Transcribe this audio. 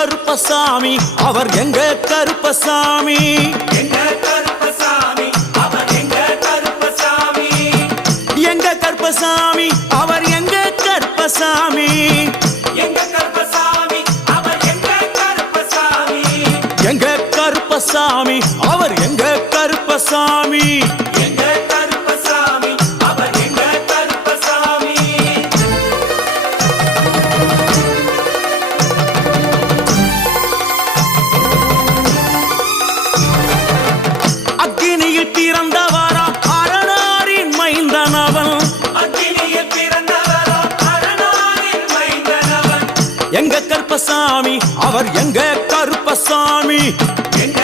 கருப்பசாமி அவர் எங்க கருப்பசாமி எங்க கருப்பசாமி அவர் எங்க கருப்பசாமி எங்க கருப்பசாமி அவர் எங்க கருப்பசாமி எங்க கருப்பசாமி அவர் எங்க கருப்பசாமி எங்க கருப்பசாமி அவர் எங்க கருப்பசாமி எங்க கருப்பசாமி அவர் எங்க கருப்பசாமி அக்கினியில் பிறந்தவரா அரணாரின் மைந்தனவன் அக்கினியில் பிறந்தவரோ அரணாரின் மைந்தனவன் எங்க கருப்பசாமி அவர் எங்க கருப்பசாமி எங்க